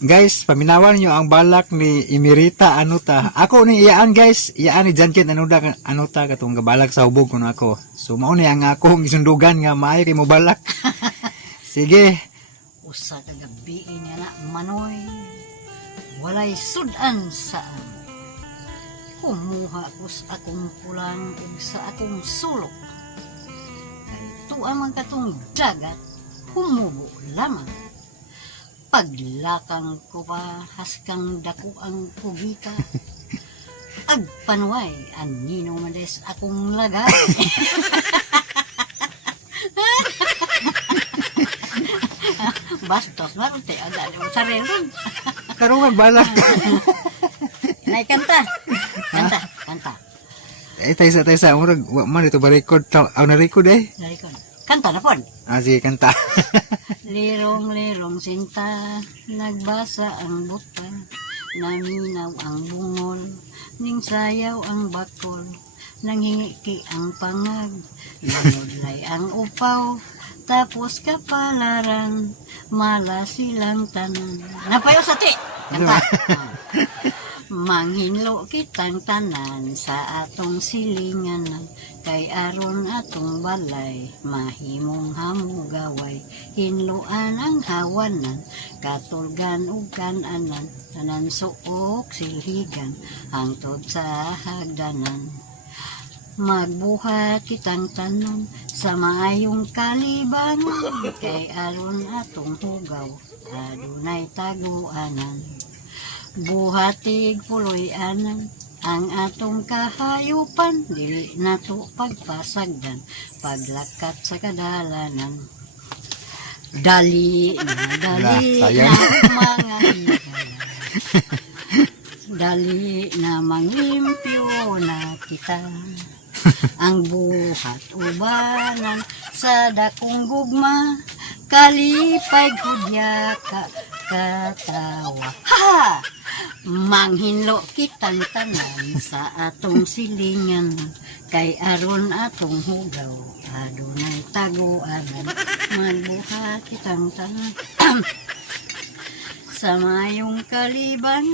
Guys, paminawan nyo ang balak ni Emerita Anuta. Ako ni iyaan guys, iyaan ni Janket Anuta katong gabalak sa hubog kuno ako. So mao ni ang akong isundugan nga maayo kay mo balak. Sige. Usa ka gabi nga na manoy. Walay sudan saan. Kumuha ko sa akong pulang ug sa akong sulok. Kay tuwa man katong dagat, humubo lamang. Paglakang ko pa haskang dako ang kubika. Agpanway ang ninong mades akong lagay. Bastos marote ada yung sarili. Karong balak. Nay kanta. Kanta. Taysa murag wa man ito ba record aw na record eh. Dari kon. Kanta na pon. Sige kanta. Lirong-lirong sinta, nagbasa ang buta, naminaw ang bungol, ning sayaw ang bakol, nanghingiki ang pangag, nanudlay ang upaw, tapos kapalaran, mala silang tanan. Napayo sa ti! Kanta! Manghinlo kitang tanan sa atong silinganan, kay aron atong balay, mahimong hamugaway, hinloan ang hawanan, katulgan ug kananan, tanan suok silhigan, hangtod sa hagdanan. Magbuhat kitang tanan sa maayong kalibangan, kay aron atong hugaw, adunay taguanan. Buhatig puloy anan ang atong kahayupan, dili nato pagpasagdan, paglakat sa kadalanan. Dali na mga higala, dali na manglimpyo na kita, ang buhat ubanan sa dakong gugma, kalipay hudya ka katawa. Ha! Manghinlo kitang tanan sa atong silingan, kay aron atong hugaw, adunay taguanan, magbuhat kitang tanan sa mayong kaliban,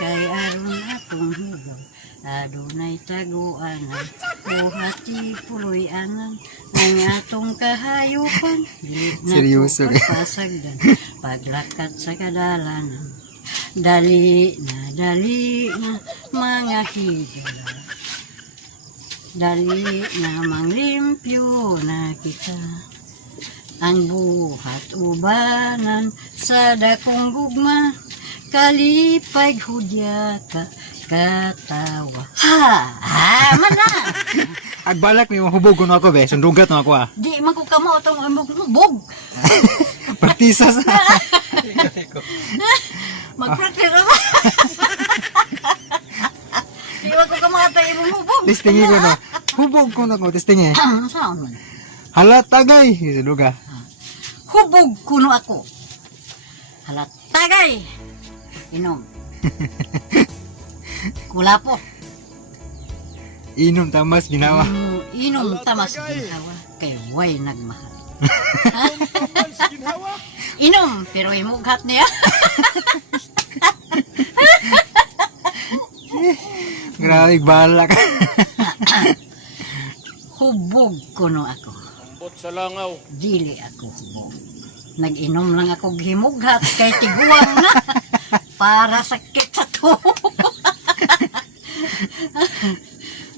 kay aron atong hugaw, adunay taguanan. Buhati puloy anan ang atong kahayupan, di Seryoso nato pagpasagdan, paglakat sa kadalanan. Dali na mga higala, dali na manglimpyo na kita, ang buhat ubanan sa dakong gugma, kalipay hudya ka katawa. Ha! Mana! At balak ni mo hubog kuno ako be, sundugat no ako ah. Di man ko kamo itong bog. Praktisa sa. Mag-practice na. Di man ko kamo itong bog. Testingi ko no. Hubog kuno ako testingi. Saan man? Halat tagay, sunduga. Hubog kuno ako. Halat tagay. Inom. Kulapo. Inom tamas ginawa. Inom tamas ginawa. Kay way nagmahal. Inom, pero imughat niya. Grabe balak. Hubog kuno ako. Ambot sa langaw. Dili ako hubog. Nag-inom lang ako himughat kay tiguang na. Para sakit sa tuhod.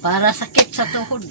Para sakit sa tuhod.